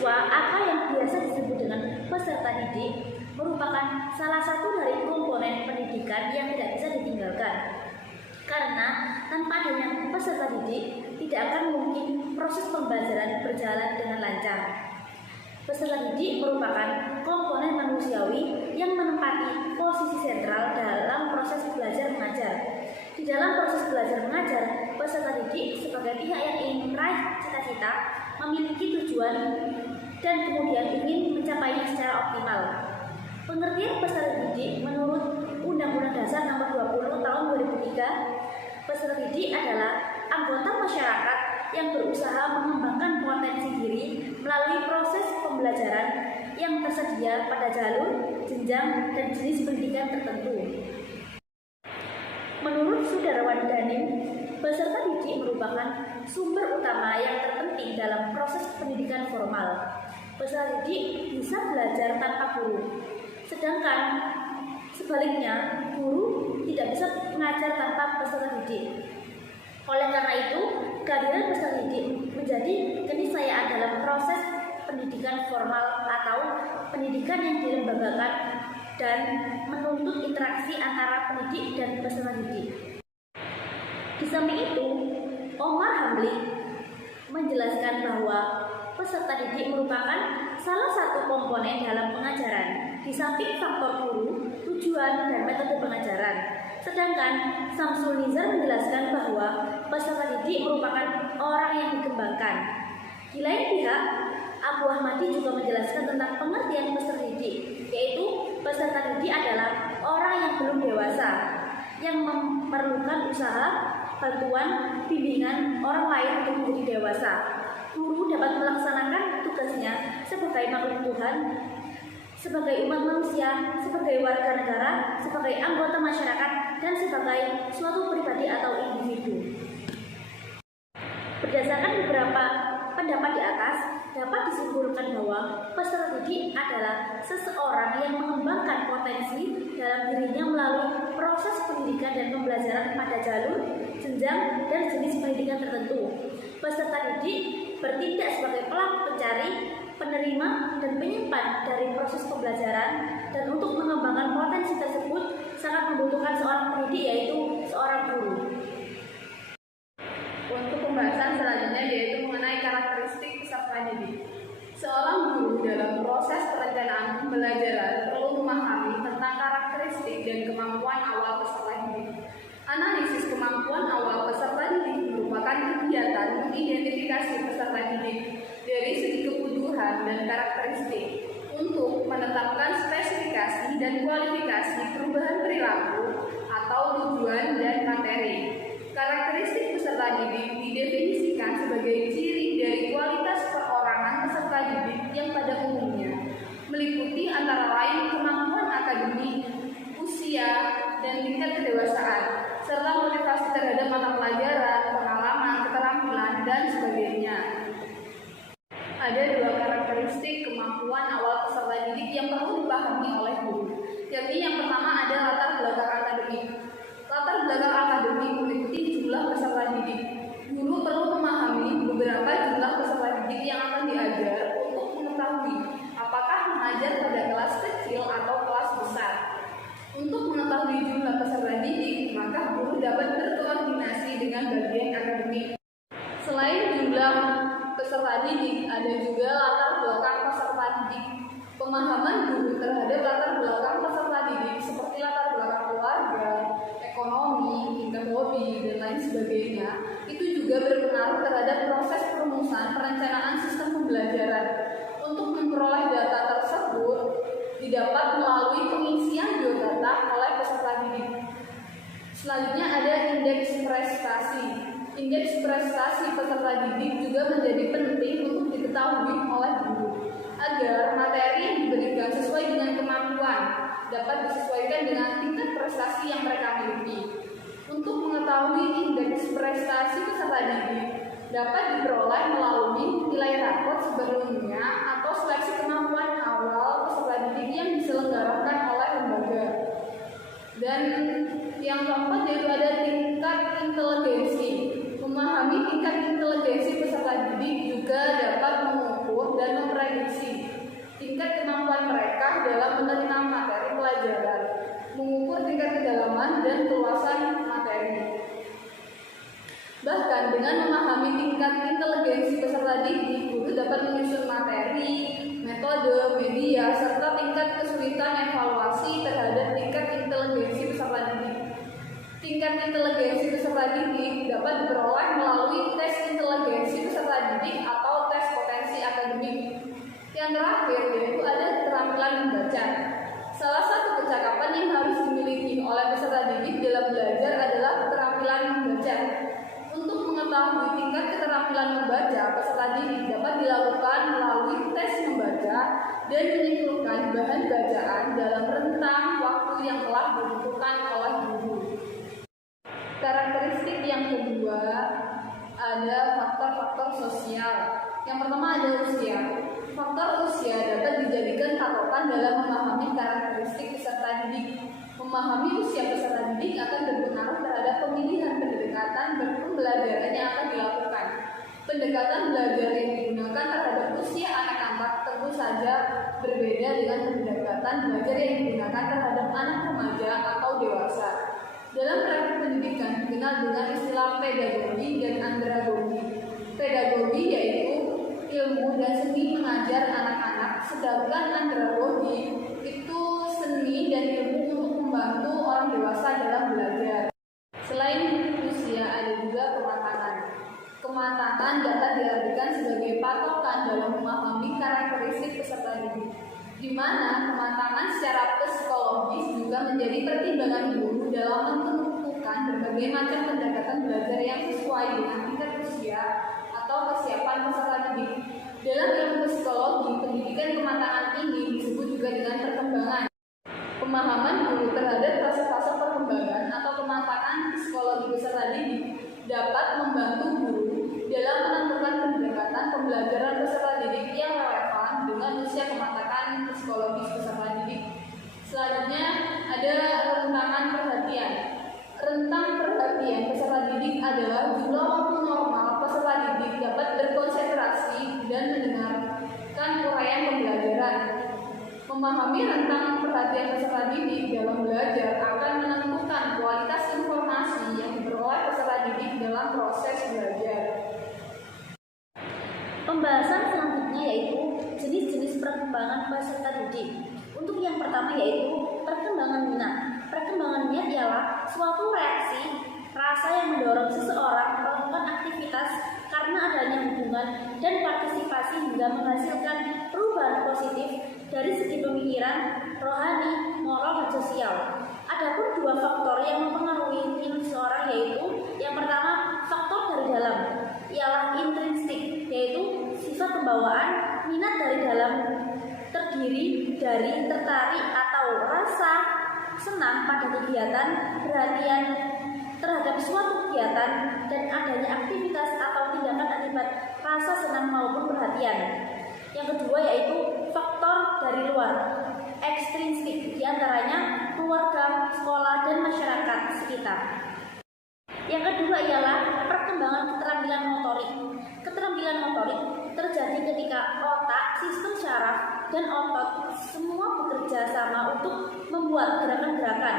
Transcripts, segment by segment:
Siswa atau yang biasa disebut dengan peserta didik merupakan salah satu dari komponen pendidikan yang tidak bisa ditinggalkan. Karena tanpa adanya peserta didik, tidak akan mungkin proses pembelajaran berjalan dengan lancar. Peserta didik merupakan komponen manusiawi yang menempati posisi sentral dalam proses belajar mengajar. Di dalam proses belajar mengajar, peserta didik sebagai pihak yang ingin meraih cita-cita, memiliki tujuan, dan kemudian ingin mencapainya secara optimal. Pengertian peserta didik menurut Undang-Undang Dasar Nomor 20 Tahun 2003, peserta didik adalah anggota masyarakat yang berusaha mengembangkan potensi diri melalui proses pembelajaran yang tersedia pada jalur, jenjang, dan jenis pendidikan tertentu. Menurut Sudarwan Dhanim, peserta didik merupakan sumber utama yang terpenting dalam proses pendidikan formal. Peserta didik bisa belajar tanpa guru, sedangkan sebaliknya guru tidak bisa mengajar tanpa peserta didik. Oleh karena itu, kehadiran peserta didik menjadi keniscayaan dalam proses pendidikan formal atau pendidikan yang dilembagakan dan menuntut interaksi antara pendidik dan peserta didik. Di samping itu, Omar Hamli menjelaskan bahwa peserta didik merupakan salah satu komponen dalam pengajaran, di samping faktor guru, tujuan, dan metode pengajaran. Sedangkan Samsul Nizar menjelaskan bahwa peserta didik merupakan orang yang dikembangkan. Di lain pihak, Abu Ahmadi juga menjelaskan tentang pengertian peserta didik, yaitu peserta didik adalah orang yang belum dewasa, yang memerlukan usaha, bantuan, bimbingan orang lain untuk menjadi dewasa. Guru dapat melaksanakan tugasnya sebagai makhluk Tuhan, sebagai umat manusia, sebagai warga negara, sebagai anggota masyarakat, dan sebagai suatu pribadi atau individu. Berdasarkan beberapa pendapat di atas, dapat disimpulkan bahwa peserta didik adalah seseorang yang mengembangkan potensi dalam dirinya melalui proses pendidikan dan pembelajaran pada jalur, jenjang, dan jenis pendidikan tertentu. Peserta didik bertindak sebagai pelaku pencari, penerima, dan penyimpan dari proses pembelajaran, dan untuk mengembangkan potensi tersebut sangat membutuhkan seorang pendidik, yaitu seorang guru. Untuk pembahasan selanjutnya yaitu mengenai karakteristik peserta didik. Seorang guru dalam proses perencanaan pembelajaran perlu memahami tentang karakteristik dan kemampuan awal peserta didik. Analisis kemampuan awal peserta didik merupakan kegiatan mengidentifikasi peserta didik dari segi kebutuhan dan karakteristik untuk menetapkan spesifikasi dan kualifikasi perubahan perilaku atau tujuan dan materi. Karakteristik peserta didik didefinisikan sebagai ciri dari kualitas perorangan peserta didik yang pada umumnya meliputi antara lain kemampuan akademik, usia, dan tingkat kedewasaan, serta motivasi terhadap mata pelajaran, pengalaman, keterampilan, dan sebagainya. Ada dua karakteristik kemampuan awal peserta didik yang perlu dipahami oleh guru, yakni yang pertama ada latar belakang akademik. Latar belakang akademik meliputi jumlah peserta didik. Guru perlu memahami beberapa jumlah peserta didik yang akan diajar untuk mengetahui apakah mengajar pada kelas kecil atau kelas besar. Untuk mengetahui jumlah peserta didik, maka guru dapat berkoordinasi dengan bagian akademik. Selain jumlah peserta didik, ada juga latar belakang peserta didik. Pemahaman guru terhadap latar belakang peserta didik seperti latar belakang keluarga, ekonomi, tingkat hobi, dan lain sebagainya, itu juga berpengaruh terhadap proses perumusan perencanaan sistem pembelajaran. Untuk memperoleh data tersebut didapat melalui pengisian biodata oleh peserta didik. Selanjutnya ada indeks prestasi. Indeks prestasi peserta didik juga menjadi penting untuk diketahui oleh guru agar materi yang diberikan sesuai dengan kemampuan dapat disesuaikan dengan tingkat prestasi yang mereka miliki. Untuk mengetahui indeks prestasi peserta didik dapat diperoleh melalui nilai rapor sebelumnya atau seleksi kemampuan awal peserta didik yang diselenggarakan oleh lembaga. Dan yang keempat yaitu ada tingkat inteligensi. Memahami tingkat inteligensi peserta didik juga dapat mengukur dan memprediksi tingkat kemampuan mereka dalam menerima materi pelajaran, mengukur tingkat kedalaman dan keluasan materi. Bahkan dengan memahami tingkat inteligensi peserta didik, guru dapat menyusun materi, metode, media, serta tingkat kesulitan evaluasi terhadap tingkat inteligensi peserta didik. Tingkat inteligensi peserta didik dapat diperoleh melalui tes inteligensi peserta didik atau tes potensi akademik. Yang terakhir yaitu ada keterampilan membaca. Salah satu kecakapan yang harus dimiliki oleh peserta didik dalam belajar adalah keterampilan membaca. Untuk mengetahui tingkat keterampilan membaca, peserta didik dapat dilakukan melalui tes membaca dan menyimpulkan bahan bacaan dalam rentang waktu yang telah ditentukan oleh guru. Karakteristik yang kedua ada faktor-faktor sosial. Yang pertama ada usia. Faktor usia dapat dijadikan patokan dalam memahami karakteristik peserta didik. Memahami usia peserta didik akan berpengaruh terhadap pemilihan pendekatan pembelajaran yang akan dilakukan. Pendekatan belajar yang digunakan terhadap usia anak-anak tentu saja berbeda dengan pendekatan belajar yang digunakan terhadap anak remaja atau dewasa. Dalam praktik pendidikan dikenal dengan istilah pedagogi dan andragogi. Pedagogi yaitu ilmu dan seni mengajar anak-anak, sedangkan andragogi itu seni dan ilmu untuk membantu orang dewasa dalam belajar. Selain usia ada juga kematangan. Kematangan dapat diartikan sebagai patokan dalam memahami karakteristik peserta didik, di mana kematangan secara psikologis juga menjadi pertimbangan guru dalam menentukan berbagai macam pendekatan belajar yang sesuai dengan tingkat usia atau kesiapan peserta didik. Dalam ilmu psikologi, pendidikan kematangan ini disebut juga dengan perkembangan. Pemahaman guru terhadap fase-fase perkembangan atau kematangan psikologi peserta didik dapat membantu guru dalam menentukan pendekatan pembelajaran peserta didik yang relevan dengan usia kematangan psikologis peserta didik. Selanjutnya ada rentangan perhatian. Rentang perhatian peserta didik adalah jumlah waktu normal peserta didik dapat berkonsentrasi dan mendengarkan uraian pembelajaran. Memahami rentang perhatian peserta didik dalam belajar akan menentukan kualitas informasi yang diperoleh peserta didik dalam proses belajar. Pembahasan selanjutnya yaitu jenis-jenis perkembangan peserta didik. Untuk yang pertama yaitu perkembangan minat. Perkembangan minat ialah suatu reaksi rasa yang mendorong seseorang melakukan aktivitas karena adanya hubungan dan partisipasi hingga menghasilkan perubahan positif dari segi pemikiran, rohani, moral, dan sosial. Adapun dua faktor yang mempengaruhi minat seseorang yaitu yang pertama faktor dari dalam ialah intrinsik, yaitu sifat pembawaan minat dari dalam terdiri dari tertarik atau rasa senang pada kegiatan, perhatian terhadap suatu kegiatan, dan adanya aktivitas atau tindakan akibat rasa senang maupun perhatian. Yang kedua yaitu faktor dari luar, ekstrinsik, diantaranya keluarga, sekolah, dan masyarakat sekitar. Yang kedua ialah perkembangan keterampilan motorik. Keterampilan motorik terjadi ketika otak, sistem syaraf, dan otot semua bekerja sama untuk membuat gerakan-gerakan.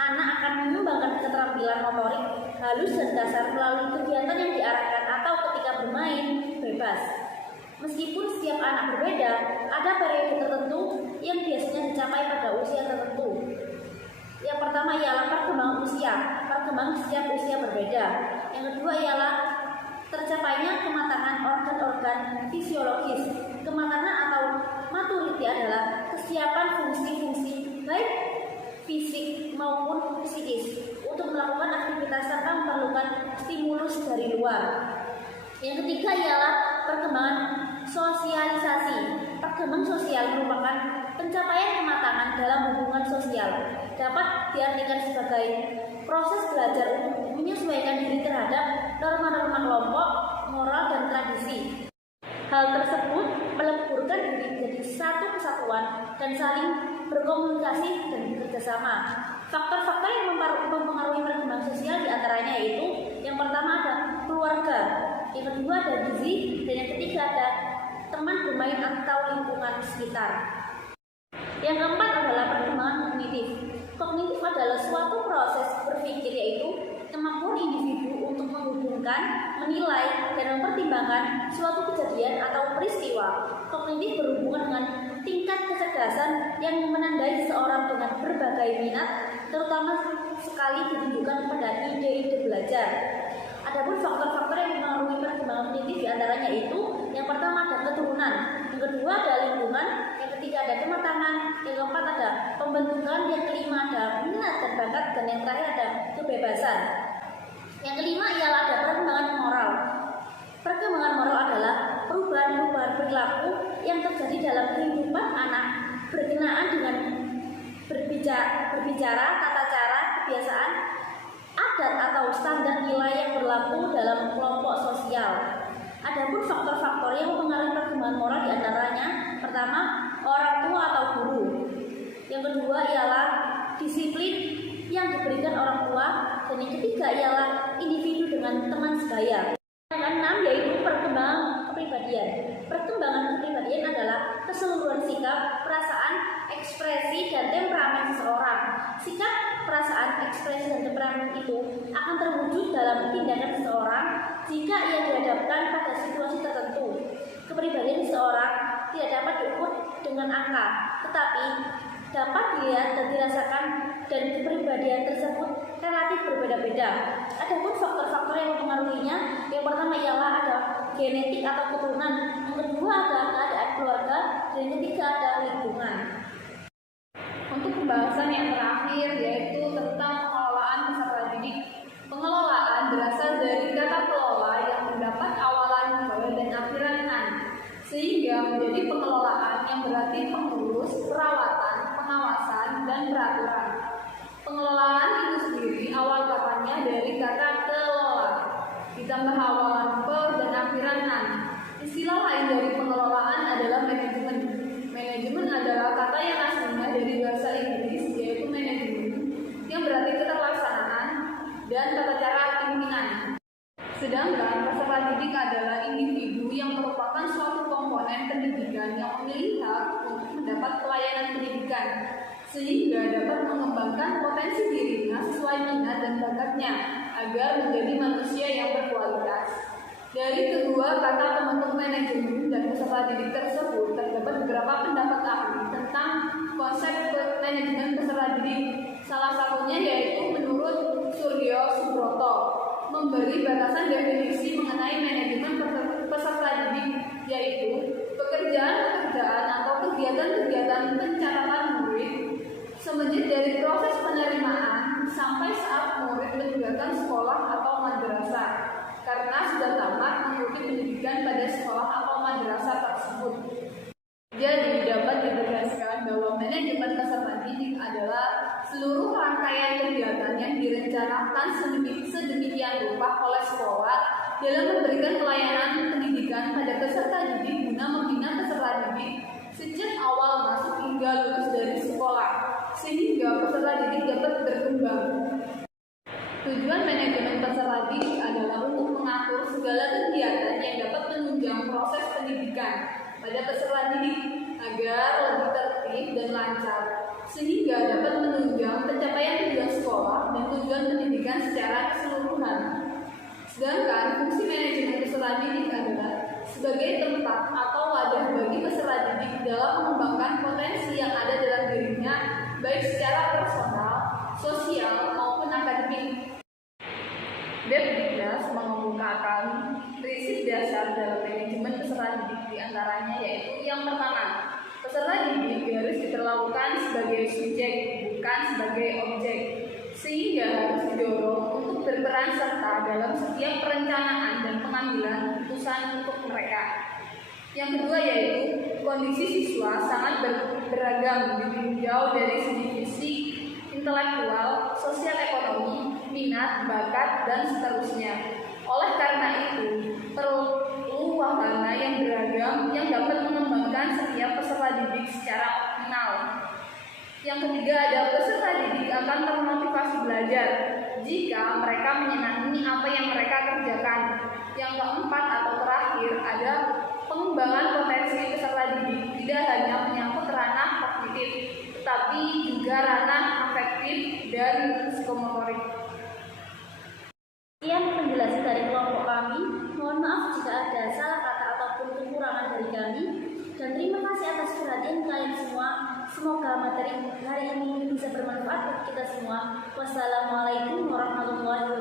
Anak akan mengembangkan keterampilan motorik halus dan dasar melalui kegiatan yang diarahkan atau ketika bermain bebas. Meskipun setiap anak berbeda, ada periode tertentu yang biasanya dicapai pada usia tertentu. Yang pertama ialah perkembangan usia. Perkembangan setiap usia berbeda. Yang kedua ialah tercapainya kematangan organ-organ fisiologis. Kematangan atau maturity adalah kesiapan fungsi-fungsi baik fisik maupun psikis untuk melakukan aktivitas tanpa memerlukan stimulus dari luar. Yang ketiga ialah perkembangan sosialisasi. Perkembangan sosial merupakan pencapaian kematangan dalam hubungan sosial. Dapat diartikan sebagai proses belajar untuk menyesuaikan diri terhadap norma-norma kelompok, moral, dan tradisi. Hal tersebut meleburkan diri menjadi satu kesatuan dan saling berkomunikasi dan bekerjasama. Faktor-faktor yang mempengaruhi perkembangan sosial diantaranya yaitu yang pertama ada keluarga, yang kedua ada gizi, dan yang ketiga ada teman bermain atau lingkungan sekitar. Yang keempat adalah perkembangan kognitif. Kognitif adalah suatu proses berpikir, yaitu kemampuan individu untuk menghubungkan, menilai, dan mempertimbangkan suatu kejadian atau peristiwa. Kognitif berhubungan dengan tingkat kecerdasan yang menandai seseorang dengan berbagai minat, terutama sekali ditunjukkan pada ide-ide belajar. Adapun faktor-faktor yang mempengaruhi perkembangan kognitif diantaranya itu, yang pertama ada keturunan, yang kedua ada lingkungan, yang ketiga ada kematangan, yang keempat ada pembentukan, yang kelima ada minat dan bakat, dan yang terakhir ada kebebasan. Yang kelima ialah ada perkembangan moral. Perkembangan moral adalah perubahan-perubahan perilaku yang terjadi dalam kehidupan anak berkenaan dengan berbicara, tata cara, kebiasaan, adat atau standar nilai yang berlaku dalam kelompok sosial. Adapun faktor-faktor yang mempengaruhi perkembangan moral diantaranya, pertama, orang tua atau guru. Yang kedua ialah disiplin yang diberikan orang tua, dan yang ketiga ialah individu dengan teman sebaya. Yang keenam yaitu perkembangan kepribadian. Perkembangan kepribadian adalah keseluruhan sikap, perasaan, ekspresi, dan temperamen seseorang. Sikap, perasaan, ekspresi, dan temperamen itu akan terwujud dalam tindakan seseorang jika ia dihadapkan pada situasi tertentu. Kepribadian seseorang tidak dapat diukur dengan angka, tetapi dapat dilihat dan dirasakan, dan kepribadian tersebut relatif berbeda-beda. Adapun faktor-faktor yang mempengaruhinya, yang pertama ialah ada genetik atau keturunan, yang kedua ada keadaan keluarga, dan yang ketiga ada lingkungan. Untuk pembahasan yang terakhir yaitu tentang pengelolaan peserta didik. Pengelolaan berasal dari kata kelola yang mendapat awalan ke dan akhiran an, sehingga menjadi pengelolaan yang berarti pengurus, perawatan, pengawasan, dan peraturan. Pengelolaan itu sendiri awal katanya dari kata kelola ditambah awalan pe dan akhiran an. Istilah lain dari pengelolaan adalah manajemen. Manajemen adalah kata yang aslinya dari bahasa Inggris, yaitu manajemen, yang berarti keterlaksanaan dan tata cara pimpinan. Sedangkan peserta didik adalah individu yang merupakan suatu komponen pendidikan yang memiliki hak untuk mendapat pelayanan pendidikan, sehingga dapat mengembangkan potensi dirinya sesuai minat dan bakatnya agar menjadi manusia yang berkualitas. Dari kedua kata pembentuk manajemen dan peserta didik tersebut terdapat beberapa pendapat ahli tentang konsep manajemen peserta didik. Salah satunya yaitu menurut Suryo Subroto memberi batasan definisi mengenai manajemen peserta didik, yaitu pekerjaan-pekerjaan atau kegiatan-kegiatan pencatatan murid semenjak dari proses penerimaan sampai saat murid meninggalkan sekolah atau madrasah karena sudah tamat mengikuti pendidikan pada sekolah atau madrasah tersebut. Jadi dapat ditegaskan bahwa manajemen peserta didik adalah seluruh rangkaian kegiatan yang direncanakan sedemikian rupa oleh sekolah dalam memberikan pelayanan pendidikan pada peserta didik guna membina peserta didik sejak awal masuk hingga lulus dari sekolah, sehingga peserta didik dapat berkembang. Tujuan manajemen peserta didik adalah untuk mengatur segala kegiatan yang dapat menunjang proses pendidikan pada peserta didik agar lebih tertib dan lancar, sehingga dapat menunjang pencapaian tujuan sekolah dan tujuan pendidikan secara keseluruhan. Sedangkan fungsi manajemen peserta didik adalah sebagai tempat atau wadah bagi peserta didik dalam mengembangkan potensi yang ada dalam dirinya, baik secara personal, sosial, maupun akademik. Bab 13 mengemukakan prinsip dasar dalam manajemen peserta didik, diantaranya yaitu yang pertama, peserta didik harus diperlakukan sebagai subjek, bukan sebagai objek, sehingga harus didorong untuk berperan serta dalam setiap perencanaan dan pengambilan keputusan untuk mereka. Yang kedua yaitu kondisi siswa sangat beragam, ditinjau dari segi fisik, intelektual, sosial ekonomi, minat, bakat, dan seterusnya. Oleh karena itu, perlu wahana yang beragam yang dapat mengembangkan setiap peserta didik secara optimal. Yang ketiga ada peserta didik akan termotivasi belajar jika mereka menyenangi apa yang mereka kerjakan. Yang keempat atau terakhir ada pengembangan potensi peserta didik, tidak hanya menyangkut ranah kognitif kognitif, tetapi juga ranah afektif dan psikomotorik. Sekian penjelasan dari kelompok kami. Mohon maaf jika ada salah kata ataupun kekurangan dari kami. Dan terima kasih atas perhatian kalian semua. Semoga materi hari ini bisa bermanfaat bagi kita semua. Wassalamualaikum warahmatullahi wabarakatuh.